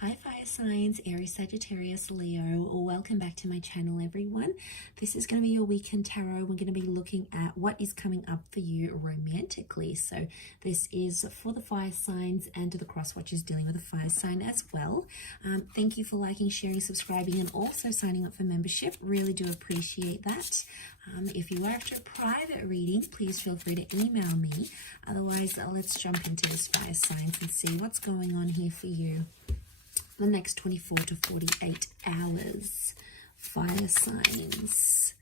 Hi fire signs, Aries, Sagittarius, Leo. Welcome back to my channel, everyone. This is going to be your weekend tarot. We're going to be looking at what is coming up for you romantically. So this is for the fire signs and the cross watchers dealing with a fire sign as well. Thank you for liking, sharing, subscribing, and also signing up for membership. Really do appreciate that. If you are after a private reading, please feel free to email me. Otherwise, let's jump into this fire signs and see what's going on here for you. The next 24 to 48 hours, fire signs.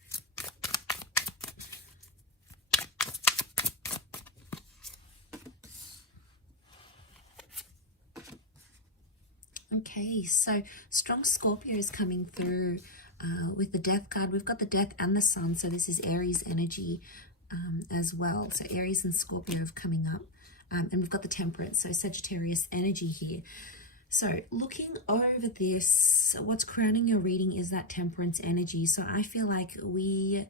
Okay, so strong Scorpio is coming through with the death card. We've got the death and the sun, so this is Aries energy as well. So Aries and Scorpio are coming up. And we've got the temperance, so Sagittarius energy here. So looking over this, what's crowning your reading is that temperance energy. So I feel like we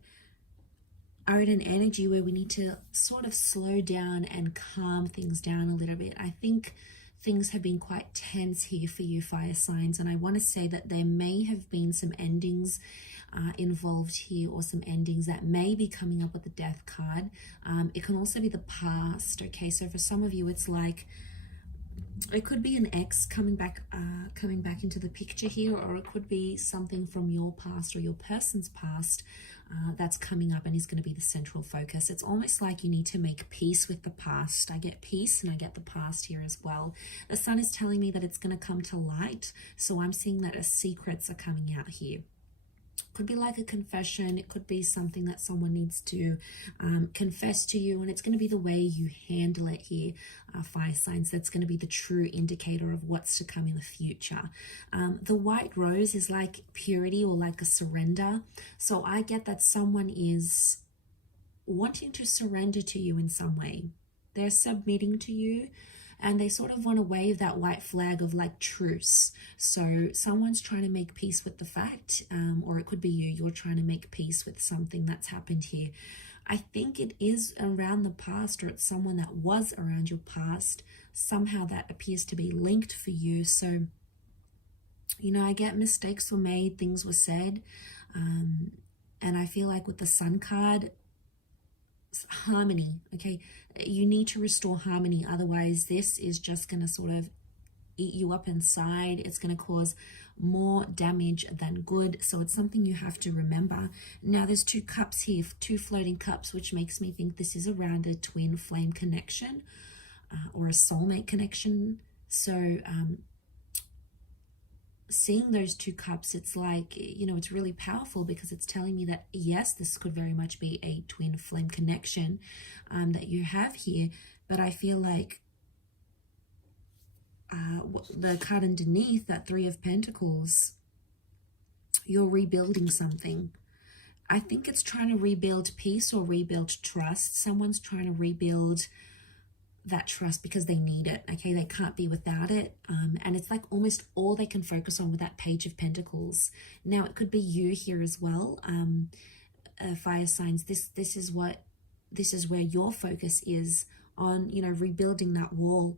are in an energy where we need to sort of slow down and calm things down a little bit. I think things have been quite tense here for you fire signs, and I want to say that there may have been some endings involved here, or some endings that may be coming up with the death card. It can also be the past. Okay, so for some of you it's like it could be an ex coming back into the picture here, or it could be something from your past or your person's past that's coming up and is going to be the central focus. It's almost like you need to make peace with the past. I get peace and I get the past here as well. The sun is telling me that it's going to come to light, so I'm seeing that secrets are coming out here. Could be like a confession. It could be something that someone needs to confess to you, and it's going to be the way you handle it here, fire signs. That's going to be the true indicator of what's to come in the future. The white rose is like purity or like a surrender. So I get that someone is wanting to surrender to you in some way. They're submitting to you, and they sort of want to wave that white flag of like truce. So someone's trying to make peace with the fact, or it could be you're trying to make peace with something that's happened here. I think it is around the past, or it's someone that was around your past. Somehow that appears to be linked for you. So, you know, I get mistakes were made, things were said. And I feel like with the sun card, harmony. Okay, you need to restore harmony, otherwise this is just going to sort of eat you up inside. It's going to cause more damage than good, so it's something you have to remember. Now there's two cups here, two floating cups, which makes me think this is around a twin flame connection or a soulmate connection. So seeing those two cups, it's like, you know, it's really powerful because it's telling me that yes, this could very much be a twin flame connection that you have here. But I feel like the card underneath, that Three of Pentacles, you're rebuilding something. I think it's trying to rebuild peace or rebuild trust. Someone's trying to rebuild that trust because they need it. Okay, they can't be without it, and it's like almost all they can focus on with that Page of Pentacles. Now it could be you here as well, fire signs. This is where your focus is on, you know, rebuilding that wall.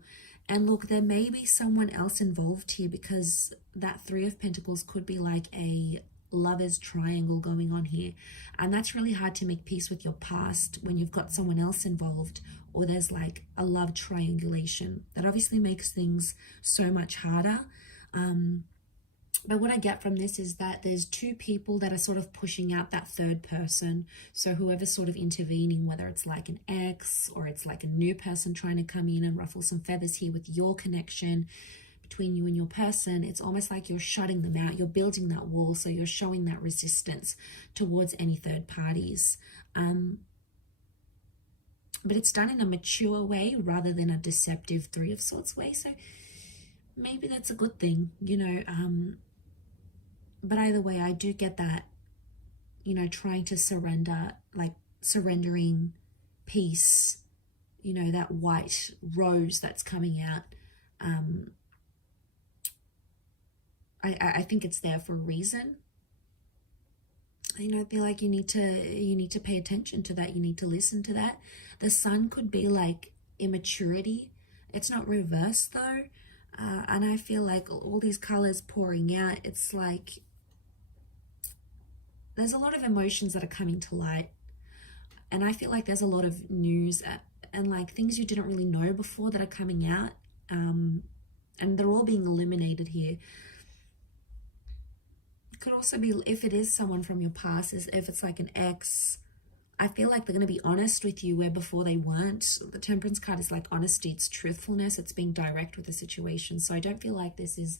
And look, there may be someone else involved here, because that Three of Pentacles could be like a lover's triangle going on here, and that's really hard to make peace with your past when you've got someone else involved, or there's like a love triangulation. That obviously makes things so much harder. But what I get from this is that there's two people that are sort of pushing out that third person. So whoever's sort of intervening, whether it's like an ex or it's like a new person trying to come in and ruffle some feathers here with your connection between you and your person, it's almost like you're shutting them out. You're building that wall, so you're showing that resistance towards any third parties. But it's done in a mature way rather than a deceptive Three of Swords way. So maybe that's a good thing, you know. But either way, I do get that, you know, trying to surrender, like surrendering peace, you know, that white rose that's coming out. I think it's there for a reason. You know, I feel like you need to pay attention to that. You need to listen to that. The sun could be like immaturity. It's not reversed though. And I feel like all these colors pouring out, it's like there's a lot of emotions that are coming to light. And I feel like there's a lot of news and like things you didn't really know before that are coming out. And they're all being illuminated here. It could also be, if it is someone from your past, is if it's like an ex, I feel like they're going to be honest with you where before they weren't. The Temperance card is like honesty, it's truthfulness, it's being direct with the situation. So I don't feel like this is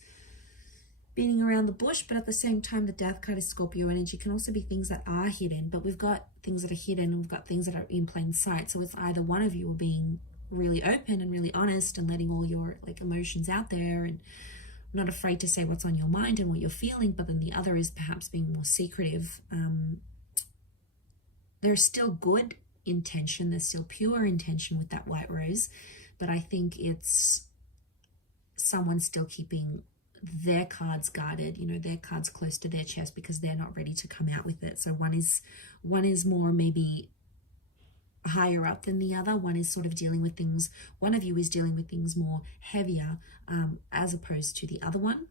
beating around the bush, but at the same time, the Death card is Scorpio energy. Can also be things that are hidden, but we've got things that are hidden and we've got things that are in plain sight. So it's either one of you are being really open and really honest and letting all your like emotions out there and not afraid to say what's on your mind and what you're feeling, but then the other is perhaps being more secretive. There's still good intention, there's still pure intention with that white rose, but I think it's someone still keeping their cards guarded, you know, their cards close to their chest because they're not ready to come out with it. So one is more maybe higher up than the other. One is sort of dealing with things, one of you is dealing with things more heavier as opposed to the other one.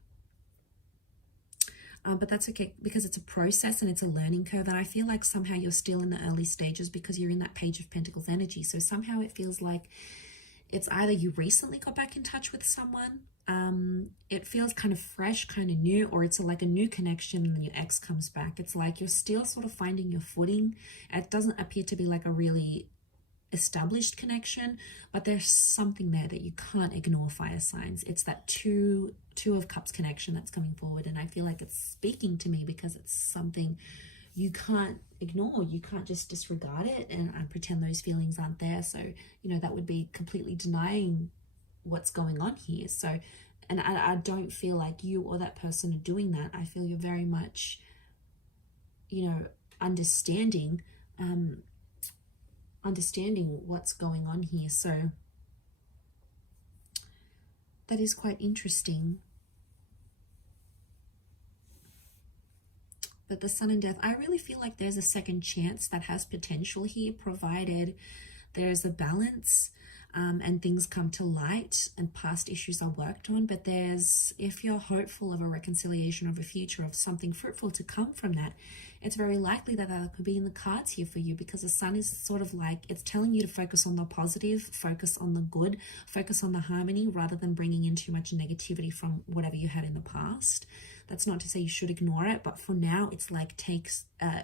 But that's okay because it's a process and it's a learning curve. And I feel like somehow you're still in the early stages because you're in that Page of Pentacles energy. So somehow it feels like it's either you recently got back in touch with someone, it feels kind of fresh, kind of new, or it's like a new connection and then your ex comes back. It's like you're still sort of finding your footing. It doesn't appear to be like a really established connection, but there's something there that you can't ignore, fire signs. It's that two of cups connection that's coming forward, and I feel like it's speaking to me because it's something you can't ignore. You can't just disregard it and pretend those feelings aren't there. So, you know, that would be completely denying what's going on here. So, and I don't feel like you or that person are doing that. I feel you're very much, you know, understanding what's going on here. So that is quite interesting. But the Sun and Death, I really feel like there's a second chance that has potential here, provided there's a balance and things come to light and past issues are worked on. But if you're hopeful of a reconciliation, of a future, of something fruitful to come from that, it's very likely that that could be in the cards here for you, because the Sun is sort of like, it's telling you to focus on the positive, focus on the good, focus on the harmony, rather than bringing in too much negativity from whatever you had in the past. That's not to say you should ignore it, but for now, it's like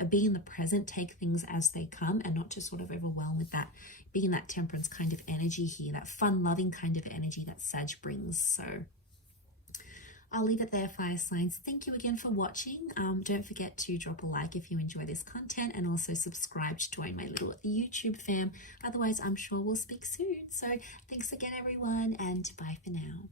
be in the present, take things as they come, and not to sort of overwhelm with that, being that Temperance kind of energy here, that fun, loving kind of energy that Sag brings. So I'll leave it there, fire signs. Thank you again for watching. Don't forget to drop a like if you enjoy this content, and also subscribe to join my little YouTube fam. Otherwise, I'm sure we'll speak soon. So thanks again, everyone, and bye for now.